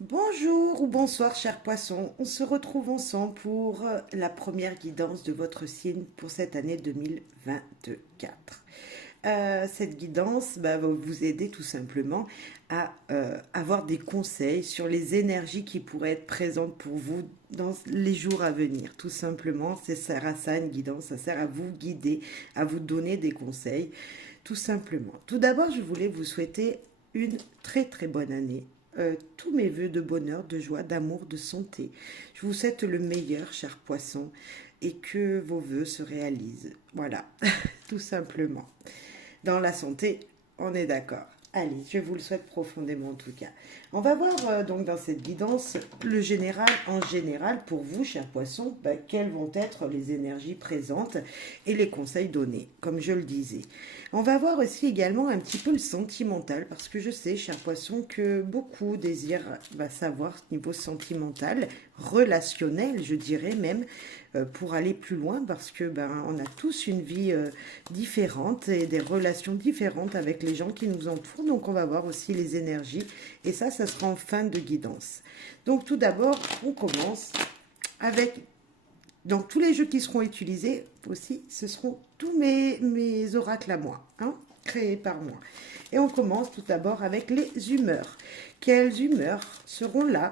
Bonjour ou bonsoir chers poissons, on se retrouve ensemble pour la première guidance de votre signe pour cette année 2024. Cette guidance va vous aider tout simplement à avoir des conseils sur les énergies qui pourraient être présentes pour vous dans les jours à venir. Tout simplement, ça sert à ça une guidance, ça sert à vous guider, à vous donner des conseils, tout simplement. Tout d'abord, je voulais vous souhaiter une très très bonne année, tous mes voeux de bonheur, de joie, d'amour, de santé. Je vous souhaite le meilleur, chers poissons, et que vos voeux se réalisent. Voilà, tout simplement. Dans la santé, on est d'accord. Allez, je vous le souhaite profondément en tout cas. On va voir donc dans cette guidance le général en général pour vous, chers poissons, quelles vont être les énergies présentes et les conseils donnés, comme je le disais. On va voir aussi également un petit peu le sentimental, parce que je sais, chers poissons, que beaucoup désirent savoir ce niveau sentimental, relationnel, je dirais même, pour aller plus loin, parce que on a tous une vie différente et des relations différentes avec les gens qui nous entourent. Donc on va voir aussi les énergies, et ça sera en fin de guidance. Donc tout d'abord, on commence avec, donc tous les jeux qui seront utilisés aussi, ce seront tous mes oracles à moi, hein, créés par moi. Et on commence tout d'abord avec les humeurs. Quelles humeurs seront là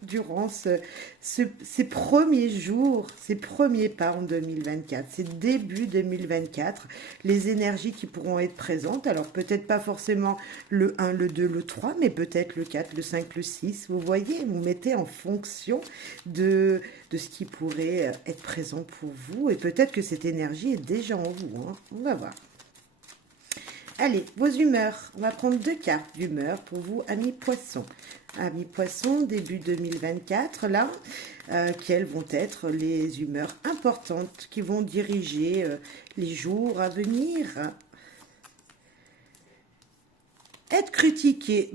durant ces premiers jours, ces premiers pas en 2024, ces débuts 2024, les énergies qui pourront être présentes. Alors peut-être pas forcément le 1, le 2, le 3, mais peut-être le 4, le 5, le 6. Vous voyez, vous mettez en fonction de ce qui pourrait être présent pour vous. Et peut-être que cette énergie est déjà en vous, hein. On va voir. Allez, vos humeurs. On va prendre deux cartes d'humeur pour vous, amis poissons. Amis poissons, début 2024, là, quelles vont être les humeurs importantes qui vont diriger les jours à venir? Être critiqué,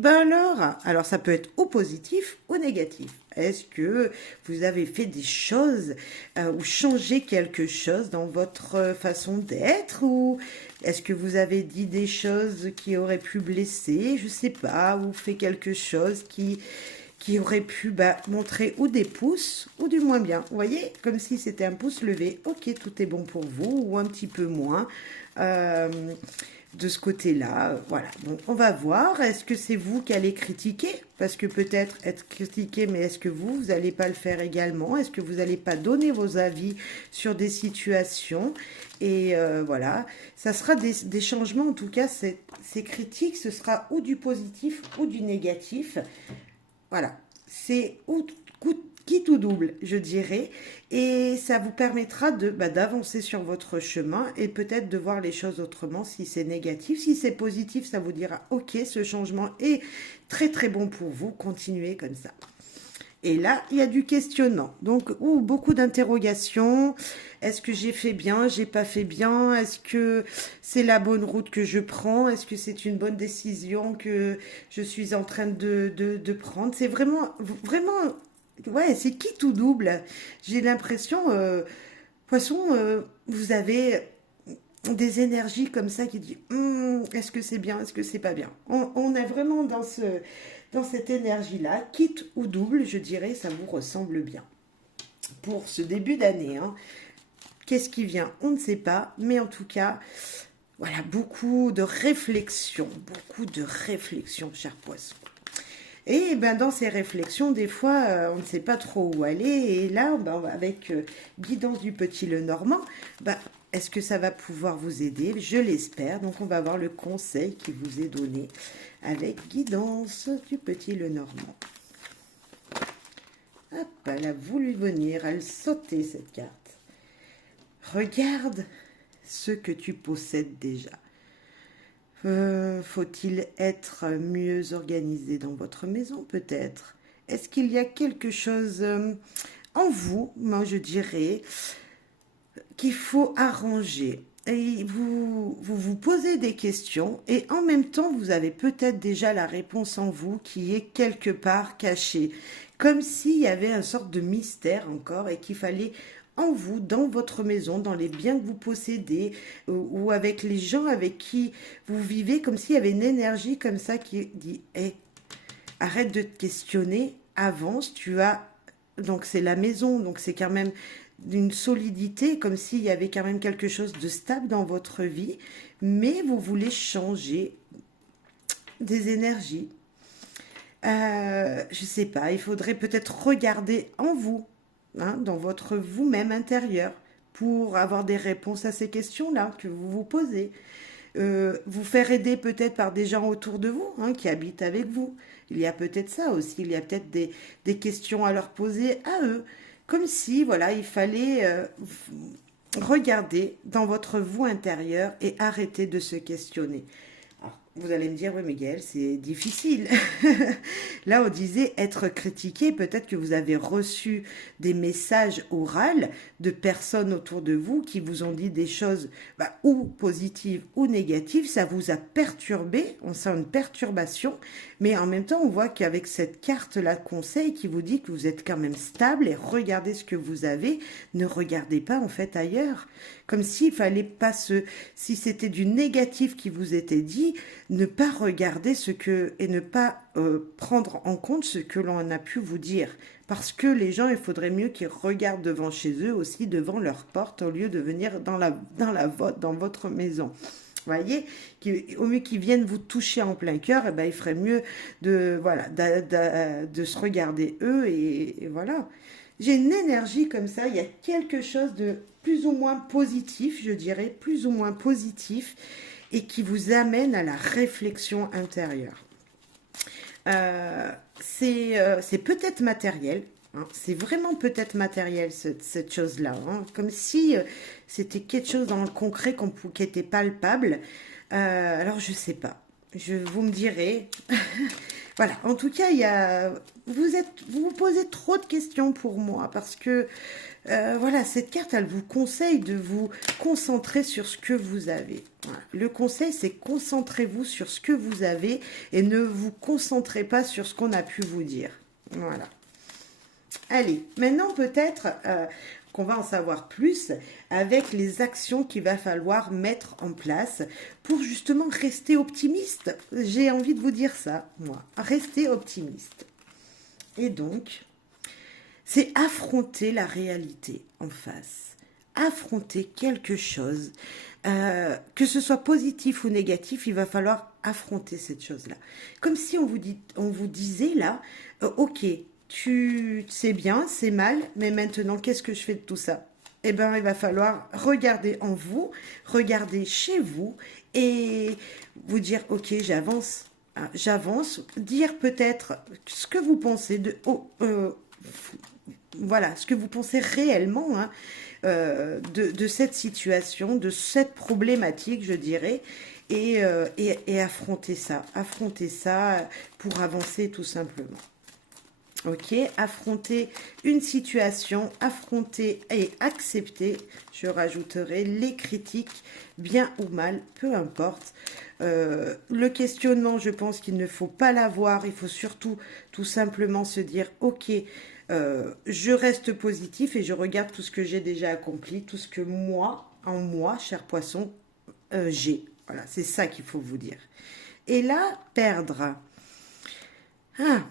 alors ça peut être ou positif ou négatif. Est-ce que vous avez fait des choses ou changé quelque chose dans votre façon d'être, ou est-ce que vous avez dit des choses qui auraient pu blesser, je sais pas, ou fait quelque chose qui aurait pu montrer ou des pouces ou du moins bien. Vous voyez, comme si c'était un pouce levé. Ok, tout est bon pour vous, ou un petit peu moins. Euh, de ce côté-là, voilà. Donc, on va voir. Est-ce que c'est vous qui allez critiquer? Parce que peut-être être critiqué, mais est-ce que vous n'allez pas le faire également? Est-ce que vous n'allez pas donner vos avis sur des situations? Et voilà, ça sera des changements. En tout cas, ces critiques, ce sera ou du positif ou du négatif. Voilà, c'est qui tout double, je dirais, et ça vous permettra d'avancer sur votre chemin et peut-être de voir les choses autrement si c'est négatif. Si c'est positif, ça vous dira ok, ce changement est très très bon pour vous, continuez comme ça. Et là, il y a du questionnement. Donc, beaucoup d'interrogations. Est-ce que j'ai fait bien? J'ai pas fait bien? Est-ce que c'est la bonne route que je prends? Est-ce que c'est une bonne décision que je suis en train de prendre? C'est vraiment, vraiment, ouais, c'est qui tout double. J'ai l'impression, poisson, vous avez des énergies comme ça qui disent est-ce que c'est bien, est-ce que c'est pas bien. On est vraiment dans cette énergie-là, quitte ou double, je dirais, ça vous ressemble bien. Pour ce début d'année, hein, qu'est-ce qui vient? On ne sait pas, mais en tout cas, voilà, beaucoup de réflexion, chers poissons. Et dans ces réflexions, des fois, on ne sait pas trop où aller. Et là, avec Guidance du Petit Lenormand, est-ce que ça va pouvoir vous aider? Je l'espère. Donc, on va voir le conseil qui vous est donné avec Guidance du Petit Lenormand. Hop, elle a voulu venir, elle sautait cette carte. Regarde ce que tu possèdes déjà. Faut-il être mieux organisé dans votre maison, peut-être? Est-ce qu'il y a quelque chose en vous, moi je dirais, qu'il faut arranger? Et vous posez des questions et en même temps, vous avez peut-être déjà la réponse en vous qui est quelque part cachée. Comme s'il y avait une sorte de mystère encore et qu'il fallait en vous, dans votre maison, dans les biens que vous possédez ou avec les gens avec qui vous vivez, comme s'il y avait une énergie comme ça qui dit Arrête de te questionner, avance, tu as... Donc c'est la maison, donc c'est quand même d'une solidité, comme s'il y avait quand même quelque chose de stable dans votre vie, mais vous voulez changer des énergies. Je sais pas, il faudrait peut-être regarder en vous, hein, dans votre vous-même intérieur, pour avoir des réponses à ces questions-là que vous vous posez. Vous faire aider peut-être par des gens autour de vous, hein, qui habitent avec vous. Il y a peut-être ça aussi, il y a peut-être des questions à leur poser à eux. Comme si, voilà, il fallait regarder dans votre vous intérieur et arrêter de se questionner. Alors, vous allez me dire, oui, Miguel, c'est difficile. Là, on disait être critiqué. Peut-être que vous avez reçu des messages oraux de personnes autour de vous qui vous ont dit des choses ou positives ou négatives. Ça vous a perturbé. On sent une perturbation. Mais en même temps, on voit qu'avec cette carte-là, conseil qui vous dit que vous êtes quand même stable et regardez ce que vous avez. Ne regardez pas en fait ailleurs. Comme s'il fallait pas si c'était du négatif qui vous était dit, ne pas regarder et ne pas prendre en compte ce que l'on a pu vous dire. Parce que les gens, il faudrait mieux qu'ils regardent devant chez eux aussi, devant leur porte, au lieu de venir dans votre maison. Vous voyez, au mieux qu'ils viennent vous toucher en plein cœur, il ferait mieux de se regarder eux et voilà. J'ai une énergie comme ça, il y a quelque chose de plus ou moins positif, je dirais, plus ou moins positif, et qui vous amène à la réflexion intérieure. C'est peut-être matériel, hein, c'est vraiment peut-être matériel cette chose-là, hein, comme si c'était quelque chose dans le concret qui était palpable. Alors je sais pas, vous me direz. Voilà, en tout cas, vous vous posez trop de questions pour moi parce que voilà, cette carte, elle vous conseille de vous concentrer sur ce que vous avez. Voilà. Le conseil, c'est concentrez-vous sur ce que vous avez et ne vous concentrez pas sur ce qu'on a pu vous dire. Voilà. Allez, maintenant peut-être qu'on va en savoir plus avec les actions qu'il va falloir mettre en place pour justement rester optimiste. J'ai envie de vous dire ça, moi. Rester optimiste. Et donc, c'est affronter la réalité en face. Affronter quelque chose. Que ce soit positif ou négatif, il va falloir affronter cette chose-là. Comme si on vous disait là, ok, tu sais bien, c'est mal, mais maintenant, qu'est-ce que je fais de tout ça? Eh bien, il va falloir regarder en vous, regarder chez vous et vous dire, ok, j'avance. J'avance, dire peut-être ce que vous pensez voilà, ce que vous pensez réellement, hein, de cette situation, de cette problématique, je dirais, et affronter ça pour avancer tout simplement. Ok, affronter une situation, affronter et accepter, je rajouterai les critiques, bien ou mal, peu importe. Le questionnement, je pense qu'il ne faut pas l'avoir, il faut surtout tout simplement se dire, ok, je reste positif et je regarde tout ce que j'ai déjà accompli, tout ce que moi, en moi, cher poisson, j'ai. Voilà, c'est ça qu'il faut vous dire. Et là, perdre. Ah,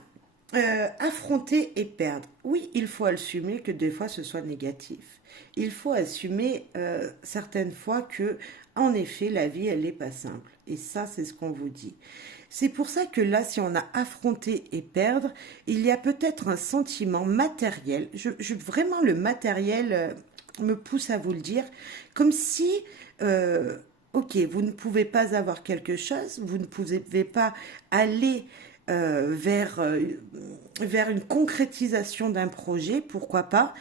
affronter et perdre. Oui, il faut assumer que des fois ce soit négatif. Il faut assumer certaines fois que, en effet, la vie, elle n'est pas simple. Et ça, c'est ce qu'on vous dit. C'est pour ça que là, si on a affronté et perdre, il y a peut-être un sentiment matériel. Vraiment, le matériel me pousse à vous le dire. Comme si, ok, vous ne pouvez pas avoir quelque chose, vous ne pouvez pas aller vers une concrétisation d'un projet, pourquoi pas.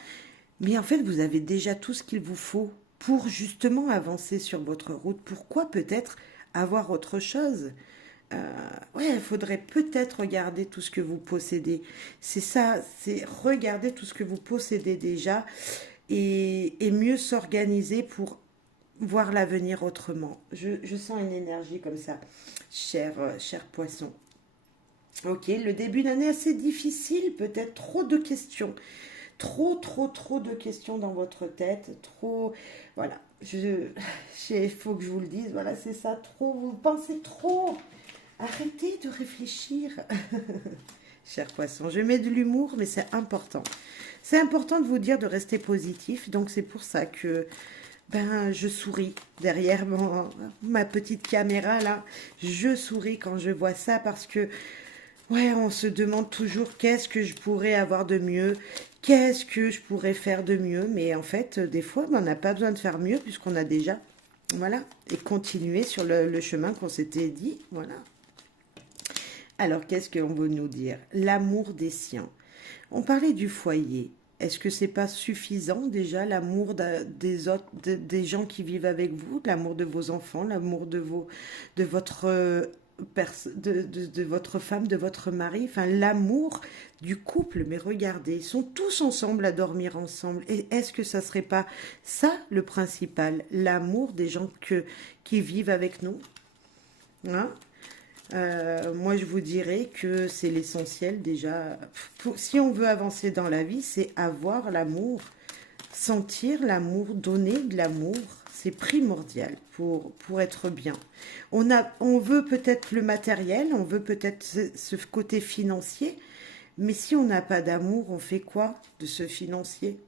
Mais en fait, vous avez déjà tout ce qu'il vous faut pour justement avancer sur votre route. Pourquoi peut-être avoir autre chose? Ouais, il faudrait peut-être regarder tout ce que vous possédez. C'est ça, c'est regarder tout ce que vous possédez déjà et mieux s'organiser pour voir l'avenir autrement. Je sens une énergie comme ça, cher poisson. Ok, le début d'année assez difficile, peut-être trop de questions. Trop de questions dans votre tête. Trop. Voilà. Il faut que je vous le dise. Voilà, c'est ça. Trop. Vous pensez trop. Arrêtez de réfléchir. Cher poisson, je mets de l'humour, mais c'est important. C'est important de vous dire de rester positif, donc c'est pour ça que je souris derrière ma petite caméra là. Je souris quand je vois ça parce que, ouais, on se demande toujours qu'est-ce que je pourrais avoir de mieux, qu'est-ce que je pourrais faire de mieux, mais en fait, des fois, on n'a pas besoin de faire mieux puisqu'on a déjà, voilà, et continuer sur le chemin qu'on s'était dit, voilà. Alors, qu'est-ce qu'on veut nous dire? L'amour des siens. On parlait du foyer. Est-ce que c'est pas suffisant déjà l'amour des autres, des gens qui vivent avec vous, l'amour de vos enfants, l'amour de votre de votre femme, de votre mari, enfin l'amour du couple. Mais regardez, ils sont tous ensemble à dormir ensemble. Et est-ce que ça serait pas ça le principal, l'amour des gens qui vivent avec nous, hein? Moi, je vous dirais que c'est l'essentiel déjà. Si on veut avancer dans la vie, c'est avoir l'amour, sentir l'amour, donner de l'amour. C'est primordial pour être bien. On veut peut-être le matériel, on veut peut-être ce côté financier, mais si on n'a pas d'amour, on fait quoi de ce financier?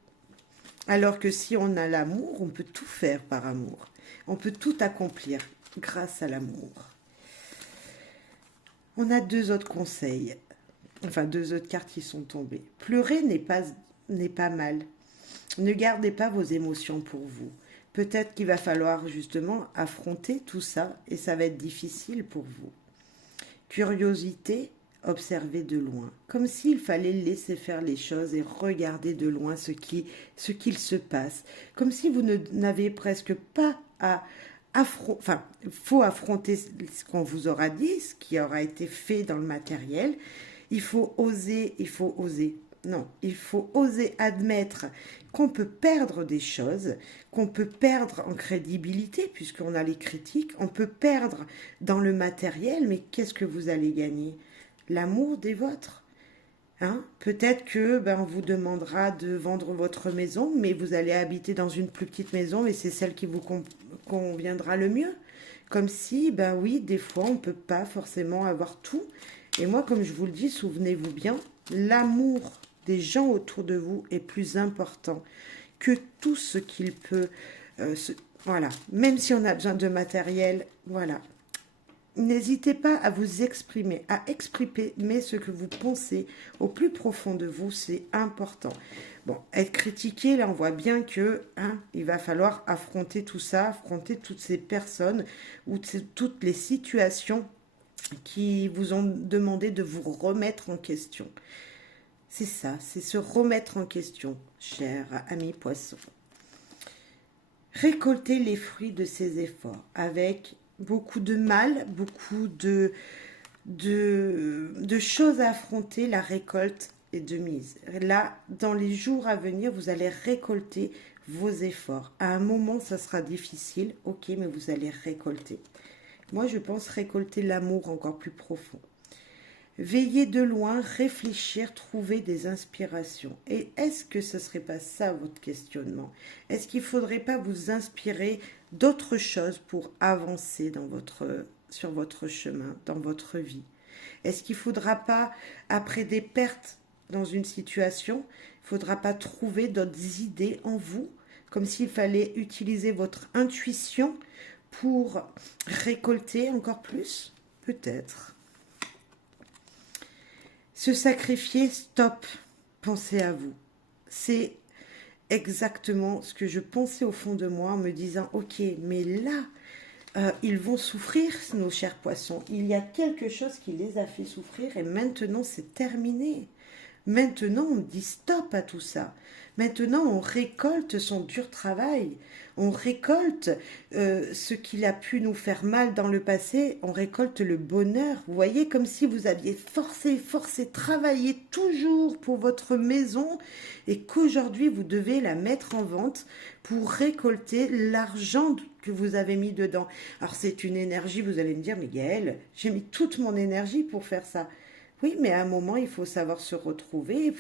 Alors que si on a l'amour, on peut tout faire par amour. On peut tout accomplir grâce à l'amour. On a deux autres conseils, enfin deux autres cartes qui sont tombées. Pleurer n'est pas mal. Ne gardez pas vos émotions pour vous. Peut-être qu'il va falloir justement affronter tout ça et ça va être difficile pour vous. Curiosité, observer de loin, comme s'il fallait laisser faire les choses et regarder de loin ce qu'il se passe, comme si vous n'avez presque pas à enfin, il faut affronter ce qu'on vous aura dit, ce qui aura été fait dans le matériel. Il faut oser. Non, il faut oser admettre qu'on peut perdre des choses, qu'on peut perdre en crédibilité, puisqu'on a les critiques, on peut perdre dans le matériel, mais qu'est-ce que vous allez gagner? L'amour des vôtres. Hein? Peut-être que on vous demandera de vendre votre maison, mais vous allez habiter dans une plus petite maison et c'est celle qui vous conviendra le mieux. Comme si, oui, des fois, on ne peut pas forcément avoir tout. Et moi, comme je vous le dis, souvenez-vous bien, l'amour des gens autour de vous est plus important que tout ce qu'il peut. Voilà. Même si on a besoin de matériel, voilà. N'hésitez pas à vous exprimer, à exprimer ce que vous pensez au plus profond de vous, c'est important. Bon, être critiqué, là on voit bien que il va falloir affronter tout ça, affronter toutes ces personnes ou toutes les situations qui vous ont demandé de vous remettre en question. C'est ça, c'est se remettre en question, cher ami poisson. Récolter les fruits de ces efforts avec beaucoup de mal, beaucoup de choses à affronter, la récolte est de mise. Là, dans les jours à venir, vous allez récolter vos efforts. À un moment, ça sera difficile, ok, mais vous allez récolter. Moi, je pense récolter l'amour encore plus profond. Veiller de loin, réfléchir, trouver des inspirations. Et est-ce que ce ne serait pas ça votre questionnement? Est-ce qu'il ne faudrait pas vous inspirer d'autres choses pour avancer sur votre chemin, dans votre vie? Est-ce qu'il ne faudra pas, après des pertes dans une situation, il ne faudra pas trouver d'autres idées en vous, comme s'il fallait utiliser votre intuition pour récolter encore plus? Peut-être. Se sacrifier, stop, pensez à vous. C'est exactement ce que je pensais au fond de moi en me disant, ok, mais là, ils vont souffrir, nos chers poissons. Il y a quelque chose qui les a fait souffrir et maintenant c'est terminé. Maintenant, on dit stop à tout ça. Maintenant, on récolte son dur travail. On récolte ce qu'il a pu nous faire mal dans le passé. On récolte le bonheur. Vous voyez, comme si vous aviez forcé, travaillé toujours pour votre maison et qu'aujourd'hui, vous devez la mettre en vente pour récolter l'argent que vous avez mis dedans. Alors, c'est une énergie, vous allez me dire, mais Gaëlle, j'ai mis toute mon énergie pour faire ça. Oui, mais à un moment, il faut savoir se retrouver,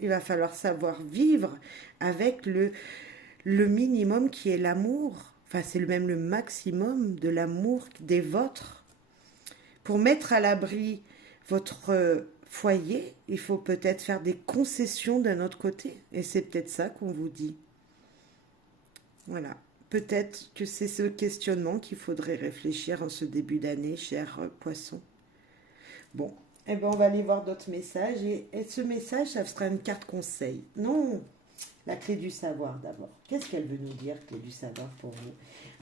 il va falloir savoir vivre avec le minimum qui est l'amour. Enfin, c'est même le maximum de l'amour des vôtres. Pour mettre à l'abri votre foyer, il faut peut-être faire des concessions d'un autre côté. Et c'est peut-être ça qu'on vous dit. Voilà. Peut-être que c'est ce questionnement qu'il faudrait réfléchir en ce début d'année, cher poisson. Bon, eh ben on va aller voir d'autres messages. Et ce message, ça sera une carte conseil. Non, la clé du savoir d'abord. Qu'est-ce qu'elle veut nous dire, clé du savoir pour vous?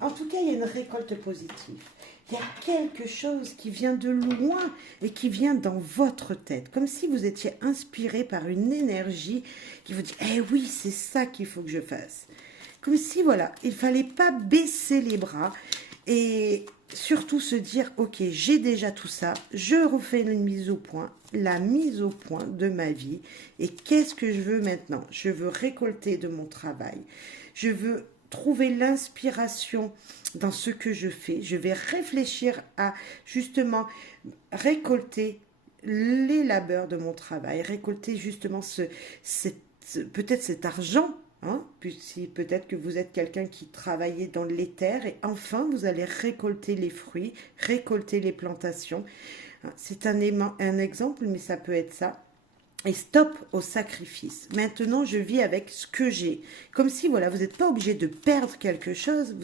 En tout cas, il y a une récolte positive. Il y a quelque chose qui vient de loin et qui vient dans votre tête. Comme si vous étiez inspiré par une énergie qui vous dit « Eh oui, c'est ça qu'il faut que je fasse ». Comme si, voilà, il ne fallait pas baisser les bras et surtout se dire, ok, j'ai déjà tout ça, je refais une mise au point, la mise au point de ma vie. Et qu'est-ce que je veux maintenant? Je veux récolter de mon travail. Je veux trouver l'inspiration dans ce que je fais. Je vais réfléchir à justement récolter les labeurs de mon travail, récolter justement peut-être cet argent. Hein, peut-être que vous êtes quelqu'un qui travaillait dans l'éther et enfin vous allez récolter les fruits, récolter les plantations. C'est un exemple, mais ça peut être ça. Et stop au sacrifice. Maintenant, je vis avec ce que j'ai. Comme si, voilà, vous n'êtes pas obligé de perdre quelque chose,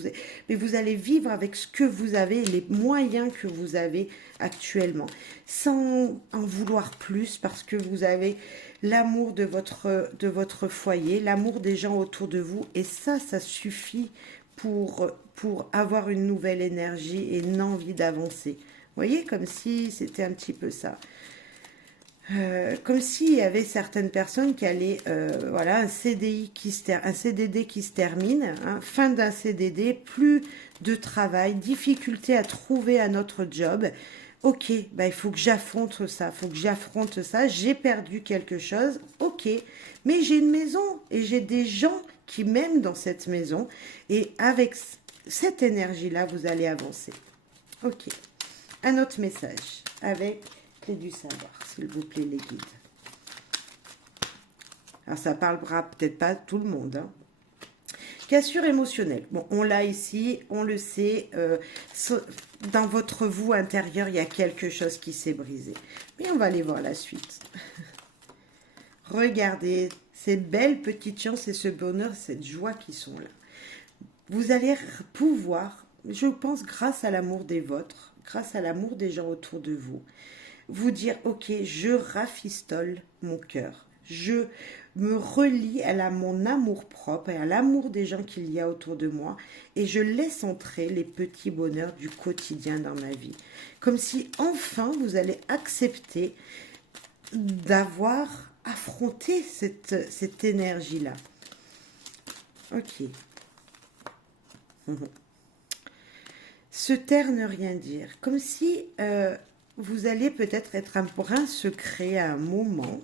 mais vous allez vivre avec ce que vous avez, les moyens que vous avez actuellement, sans en vouloir plus, parce que vous avez l'amour de votre foyer, l'amour des gens autour de vous, et ça suffit pour avoir une nouvelle énergie et une envie d'avancer. Vous voyez, comme si c'était un petit peu ça. Comme s'il y avait certaines personnes qui allaient, voilà, un CDD qui se termine, hein, fin d'un CDD, plus de travail, difficulté à trouver un autre job. Ok, bah, il faut que j'affronte ça, j'ai perdu quelque chose, ok, mais j'ai une maison et j'ai des gens qui m'aiment dans cette maison et avec cette énergie-là, vous allez avancer. Ok, un autre message avec clé du savoir, s'il vous plaît, les guides. Alors, ça parlera peut-être pas tout le monde. Hein. Cassure émotionnelle. Bon, on l'a ici, on le sait. Dans votre vous intérieur, il y a quelque chose qui s'est brisé. Mais on va aller voir la suite. Regardez ces belles petites chances et ce bonheur, cette joie qui sont là. Vous allez pouvoir, je pense, grâce à l'amour des vôtres, grâce à l'amour des gens autour de vous, vous dire, ok, je rafistole mon cœur. Je me relie à mon amour propre et à l'amour des gens qu'il y a autour de moi et je laisse entrer les petits bonheurs du quotidien dans ma vie. Comme si enfin vous allez accepter d'avoir affronté cette énergie-là. Ok. Se taire, ne rien dire. Comme si vous allez peut-être être un brin secret à un moment.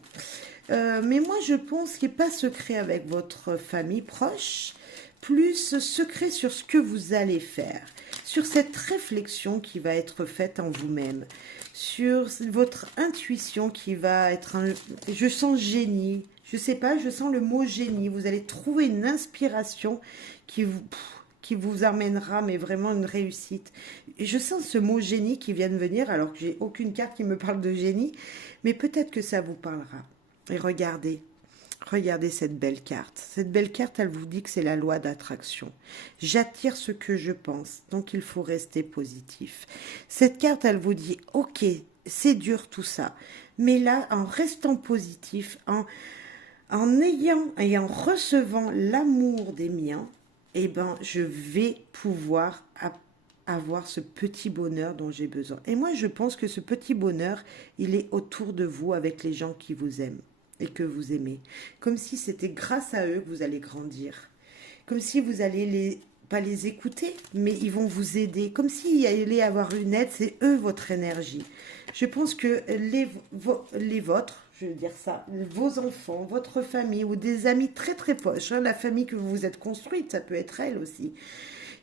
Mais moi, je pense qu'il n'est pas secret avec votre famille proche, plus secret sur ce que vous allez faire, sur cette réflexion qui va être faite en vous-même, sur votre intuition qui va être je sens génie, je sais pas, je sens le mot génie. Vous allez trouver une inspiration qui vous amènera, mais vraiment une réussite. Et je sens ce mot génie qui vient de venir, alors que j'ai aucune carte qui me parle de génie, mais peut-être que ça vous parlera. Et regardez cette belle carte. Cette belle carte, elle vous dit que c'est la loi d'attraction. J'attire ce que je pense, donc il faut rester positif. Cette carte, elle vous dit, ok, c'est dur tout ça, mais là, en restant positif, en ayant et en recevant l'amour des miens, eh ben, je vais pouvoir avoir ce petit bonheur dont j'ai besoin. Et moi, je pense que ce petit bonheur, il est autour de vous avec les gens qui vous aiment et que vous aimez. Comme si c'était grâce à eux que vous allez grandir. Comme si vous allez pas les écouter, mais ils vont vous aider. Comme s'il allait avoir une aide, c'est eux votre énergie. Je pense que les vôtres, je veux dire ça, vos enfants, votre famille ou des amis très très proches, hein, la famille que vous vous êtes construite, ça peut être elle aussi,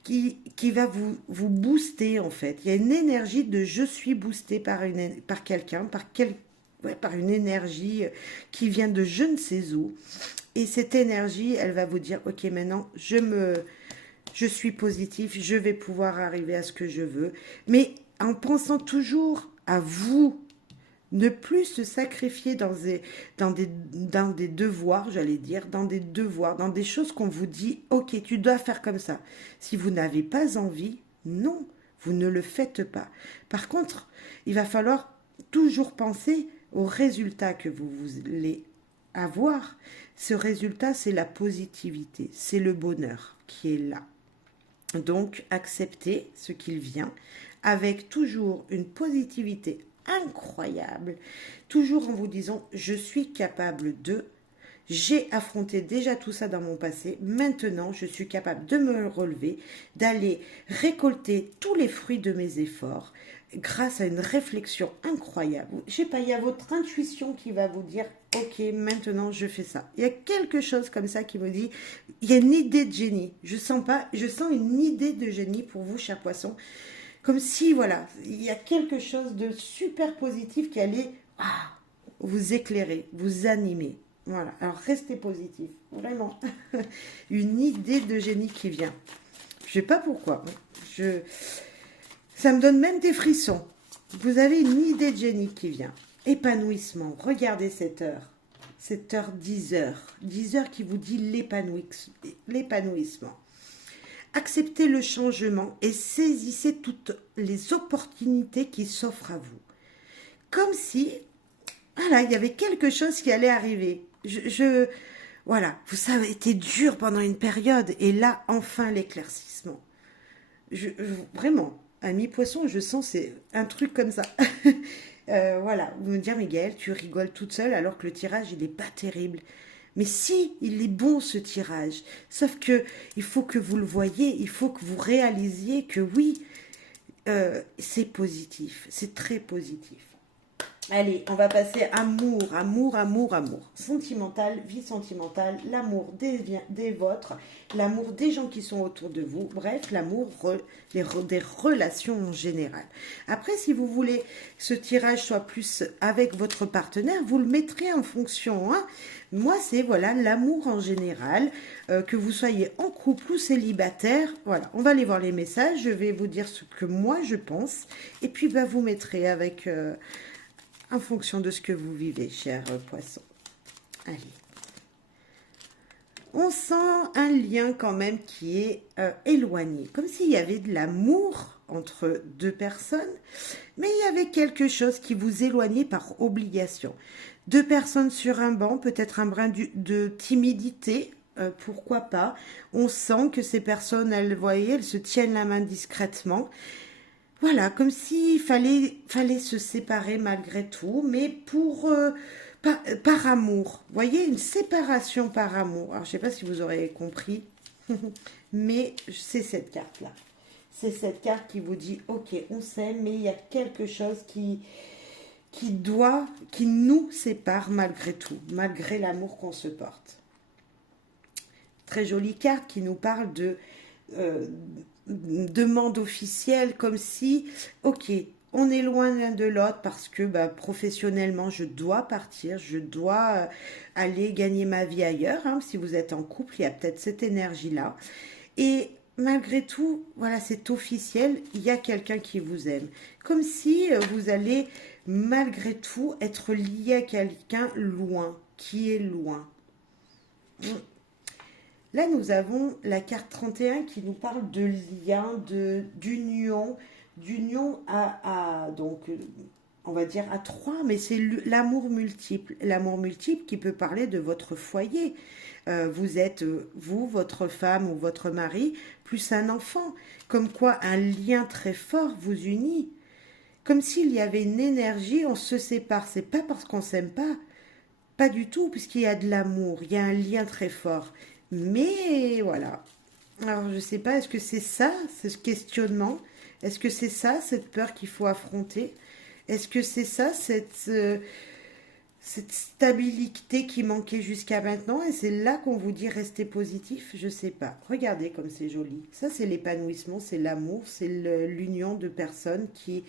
qui va vous booster en fait. Il y a une énergie de je suis boosté par quelqu'un, par une énergie qui vient de je ne sais où. Et cette énergie, elle va vous dire, ok, maintenant, je suis positif, je vais pouvoir arriver à ce que je veux. Mais en pensant toujours à vous ne plus se sacrifier dans des devoirs, j'allais dire, dans des devoirs, dans des choses qu'on vous dit, ok, tu dois faire comme ça. Si vous n'avez pas envie, non, vous ne le faites pas. Par contre, il va falloir toujours penser au résultat que vous voulez avoir. Ce résultat, c'est la positivité, c'est le bonheur qui est là. Donc, acceptez ce qu'il vient avec toujours une positivité incroyable, toujours en vous disant je suis capable de, j'ai affronté déjà tout ça dans mon passé, maintenant je suis capable de me relever, d'aller récolter tous les fruits de mes efforts grâce à une réflexion incroyable. Je sais pas, il y a votre intuition qui va vous dire ok, maintenant je fais ça. Il y a quelque chose comme ça qui me dit, il y a une idée de génie. Je sens pas, je sens une idée de génie pour vous, chers poissons. Comme si, voilà, il y a quelque chose de super positif qui allait vous éclairer, vous animer. Voilà, alors restez positif, vraiment. Une idée de génie qui vient. Je sais pas pourquoi. Ça me donne même des frissons. Vous avez une idée de génie qui vient. Épanouissement. Regardez cette heure. Cette heure 10 heures. 10 heures qui vous dit l'épanouissement. Acceptez le changement et saisissez toutes les opportunités qui s'offrent à vous. Comme si, voilà, il y avait quelque chose qui allait arriver. Voilà, ça a été dur pendant une période et là, enfin, l'éclaircissement. Vraiment, ami poisson, je sens c'est un truc comme ça. Voilà, vous me dire, Miguel, tu rigoles toute seule alors que le tirage, il n'est pas terrible. Mais si, il est bon ce tirage. Sauf que il faut que vous le voyez, il faut que vous réalisiez que oui, c'est positif, c'est très positif. Allez, on va passer amour, amour, amour, amour. Sentimental, vie sentimentale, l'amour des vôtres, l'amour des gens qui sont autour de vous, bref, l'amour des relations en général. Après, si vous voulez que ce tirage soit plus avec votre partenaire, vous le mettrez en fonction. Hein. Moi, c'est voilà l'amour en général, que vous soyez en couple ou célibataire. Voilà, on va aller voir les messages, je vais vous dire ce que moi je pense, et puis bah, vous mettrez avec... en fonction de ce que vous vivez, chers poissons. Allez. On sent un lien quand même qui est éloigné, comme s'il y avait de l'amour entre deux personnes, mais il y avait quelque chose qui vous éloignait par obligation. Deux personnes sur un banc, peut-être un brin de timidité, pourquoi pas. On sent que ces personnes, elles, voyez, elles se tiennent la main discrètement. Voilà, comme s'il fallait se séparer malgré tout, mais par amour. Vous voyez, une séparation par amour. Alors, je ne sais pas si vous aurez compris, mais c'est cette carte-là. C'est cette carte qui vous dit, ok, on s'aime, mais il y a quelque chose qui nous sépare malgré tout, malgré l'amour qu'on se porte. Très jolie carte qui nous parle de... demande officielle, comme si, ok, on est loin l'un de l'autre parce que bah, professionnellement, je dois partir, je dois aller gagner ma vie ailleurs. Hein. Si vous êtes en couple, il y a peut-être cette énergie-là. Et malgré tout, voilà, c'est officiel, il y a quelqu'un qui vous aime. Comme si vous allez, malgré tout, être lié à quelqu'un loin, qui est loin. Là, nous avons la carte 31 qui nous parle de lien, d'union donc, on va dire à trois, mais c'est l'amour multiple. L'amour multiple qui peut parler de votre foyer. Vous êtes, vous, votre femme ou votre mari, plus un enfant. Comme quoi, un lien très fort vous unit. Comme s'il y avait une énergie, on se sépare. C'est pas parce qu'on s'aime pas. Pas du tout, puisqu'il y a de l'amour, il y a un lien très fort. Mais voilà. Alors, je ne sais pas, est-ce que c'est ça, ce questionnement? Est-ce que c'est ça, cette peur qu'il faut affronter? Est-ce que c'est ça, cette stabilité qui manquait jusqu'à maintenant? Et c'est là qu'on vous dit restez positif? Je ne sais pas. Regardez comme c'est joli. Ça, c'est l'épanouissement, c'est l'amour, c'est l'union de personnes qui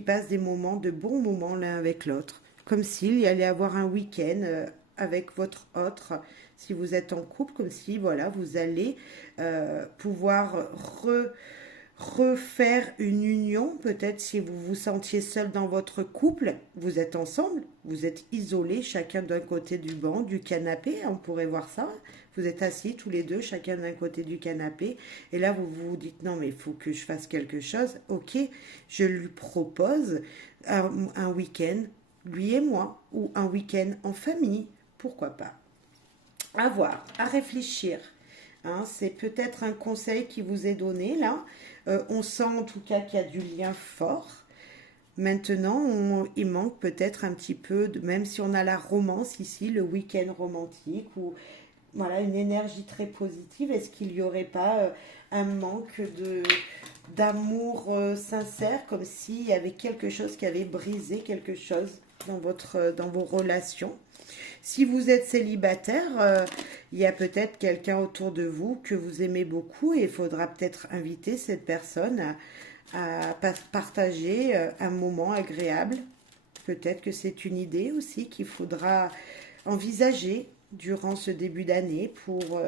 passent des moments, de bons moments l'un avec l'autre. Comme s'il y allait avoir un week-end avec votre autre, si vous êtes en couple, comme si voilà, vous allez pouvoir refaire une union, peut-être si vous vous sentiez seul dans votre couple, vous êtes ensemble, vous êtes isolés, chacun d'un côté du banc, du canapé, on pourrait voir ça. Vous êtes assis tous les deux, chacun d'un côté du canapé, et là vous vous dites non mais il faut que je fasse quelque chose. Ok, je lui propose un week-end, lui et moi, ou un week-end en famille, pourquoi pas. À voir, à réfléchir. Hein, c'est peut-être un conseil qui vous est donné là. On sent en tout cas qu'il y a du lien fort. Maintenant, il manque peut-être un petit peu, même si on a la romance ici, le week-end romantique, ou voilà, une énergie très positive. Est-ce qu'il n'y aurait pas un manque d'amour sincère, comme s'il y avait quelque chose qui avait brisé quelque chose dans vos relations? Si vous êtes célibataire, il y a peut-être quelqu'un autour de vous que vous aimez beaucoup et il faudra peut-être inviter cette personne à partager un moment agréable. Peut-être que c'est une idée aussi qu'il faudra envisager durant ce début d'année pour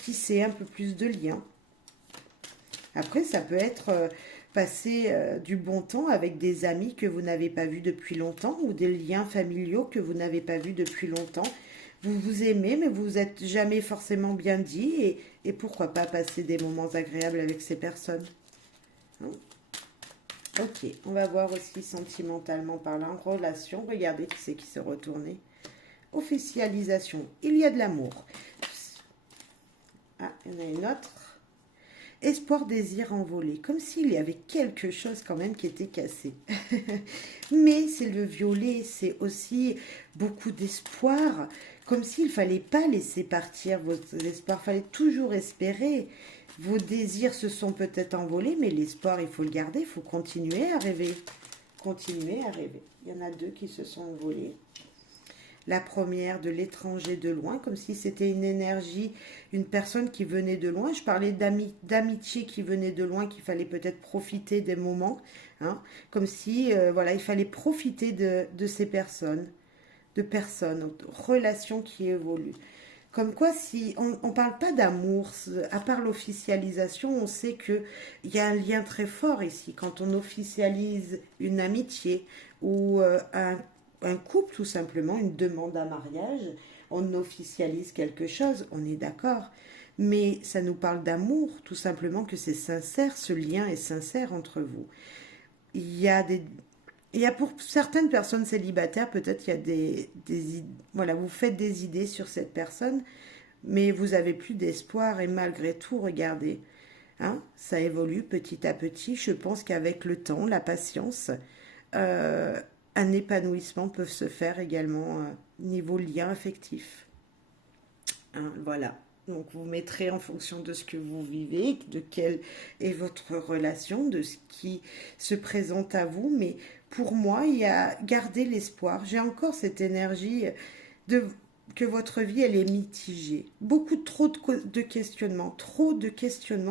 tisser un peu plus de liens. Après, ça peut être passer du bon temps avec des amis que vous n'avez pas vus depuis longtemps ou des liens familiaux que vous n'avez pas vus depuis longtemps. Vous vous aimez, mais vous n'êtes jamais forcément bien dit et pourquoi pas passer des moments agréables avec ces personnes. Hein. Ok, on va voir aussi sentimentalement parlant, relation. Regardez qui c'est qui s'est retourné. Officialisation, il y a de l'amour. Ah, il y en a une autre. Espoir, désir envolé, comme s'il y avait quelque chose quand même qui était cassé. Mais c'est le violet, c'est aussi beaucoup d'espoir, comme s'il ne fallait pas laisser partir vos espoirs, il fallait toujours espérer. Vos désirs se sont peut-être envolés, mais l'espoir, il faut le garder, il faut continuer à rêver. Continuer à rêver. Il y en a deux qui se sont envolés. La première de l'étranger de loin, comme si c'était une énergie, une personne qui venait de loin. Je parlais d'amitié qui venait de loin, qu'il fallait peut-être profiter des moments, hein, comme si voilà, il fallait profiter de ces personnes, de relations qui évoluent. Comme quoi, si on ne parle pas d'amour, à part l'officialisation, on sait qu'il y a un lien très fort ici. Quand on officialise une amitié ou un couple, tout simplement, une demande à mariage, on officialise quelque chose, on est d'accord. Mais ça nous parle d'amour, tout simplement que c'est sincère, ce lien est sincère entre vous. Il y a des... Il y a pour certaines personnes célibataires, peut-être il y a voilà, vous faites des idées sur cette personne, mais vous avez plus d'espoir et malgré tout, regardez, hein, ça évolue petit à petit. Je pense qu'avec le temps, la patience, un épanouissement peut se faire également niveau lien affectif. Hein, voilà. Donc vous mettrez en fonction de ce que vous vivez, de quelle est votre relation, de ce qui se présente à vous. Mais pour moi, il y a garder l'espoir. J'ai encore cette énergie de que votre vie, elle est mitigée. Beaucoup trop de questionnements,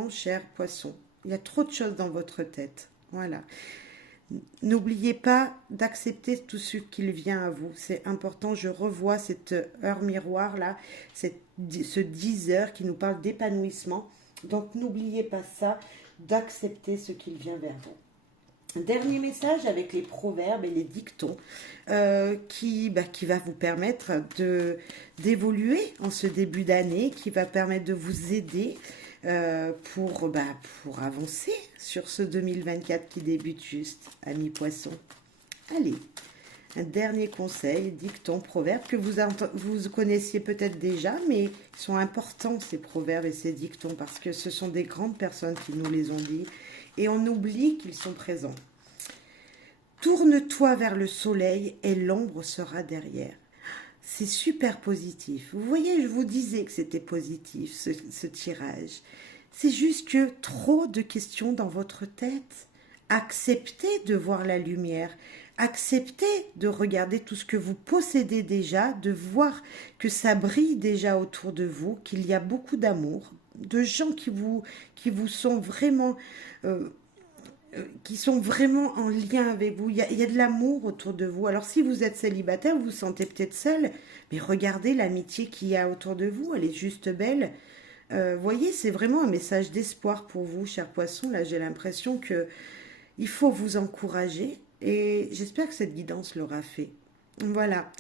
cher poisson. Il y a trop de choses dans votre tête. Voilà. N'oubliez pas d'accepter tout ce qu'il vient à vous. C'est important. Je revois cette heure miroir là, ce 10 heures qui nous parle d'épanouissement. Donc n'oubliez pas ça, d'accepter ce qu'il vient vers vous. Dernier message avec les proverbes et les dictons qui va vous permettre d'évoluer en ce début d'année, qui va permettre de vous aider pour avancer sur ce 2024 qui débute juste, amis poissons. Allez, un dernier conseil, dicton, proverbe que vous connaissiez peut-être déjà, mais ils sont importants ces proverbes et ces dictons parce que ce sont des grandes personnes qui nous les ont dit et on oublie qu'ils sont présents. Tourne-toi vers le soleil et l'ombre sera derrière. C'est super positif. Vous voyez, je vous disais que c'était positif, ce tirage. C'est juste que trop de questions dans votre tête. Acceptez de voir la lumière. Acceptez de regarder tout ce que vous possédez déjà, de voir que ça brille déjà autour de vous, qu'il y a beaucoup d'amour, de gens qui vous sont vraiment... qui sont vraiment en lien avec vous. Il y a de l'amour autour de vous. Alors si vous êtes célibataire, vous vous sentez peut-être seul, mais regardez l'amitié qu'il y a autour de vous. Elle est juste belle. Voyez, c'est vraiment un message d'espoir pour vous, chers poissons. Là, j'ai l'impression que il faut vous encourager et j'espère que cette guidance l'aura fait. Voilà.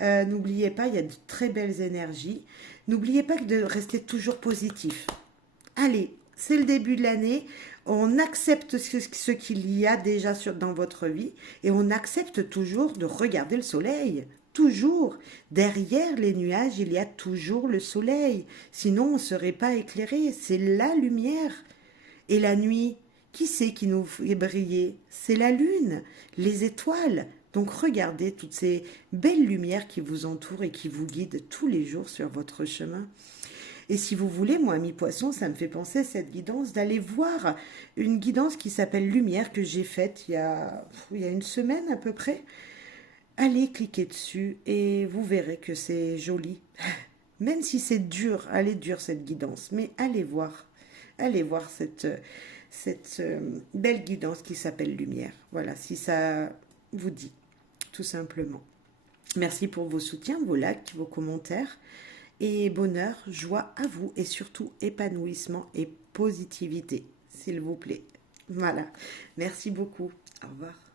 N'oubliez pas, il y a de très belles énergies. N'oubliez pas de rester toujours positif. Allez, c'est le début de l'année. On accepte ce qu'il y a déjà dans votre vie et on accepte toujours de regarder le soleil. Toujours. Derrière les nuages, il y a toujours le soleil. Sinon, on ne serait pas éclairé. C'est la lumière. Et la nuit, qui c'est qui nous fait briller? C'est la lune, les étoiles. Donc regardez toutes ces belles lumières qui vous entourent et qui vous guident tous les jours sur votre chemin. Et si vous voulez, moi, ami poisson, ça me fait penser cette guidance d'aller voir une guidance qui s'appelle Lumière que j'ai faite il y a une semaine à peu près. Allez cliquer dessus et vous verrez que c'est joli. Même si c'est dur, elle est dure cette guidance, mais allez voir. Allez voir cette belle guidance qui s'appelle Lumière. Voilà, si ça vous dit, tout simplement. Merci pour vos soutiens, vos likes, vos commentaires. Et bonheur, joie à vous et surtout épanouissement et positivité, s'il vous plaît. Voilà, merci beaucoup. Au revoir.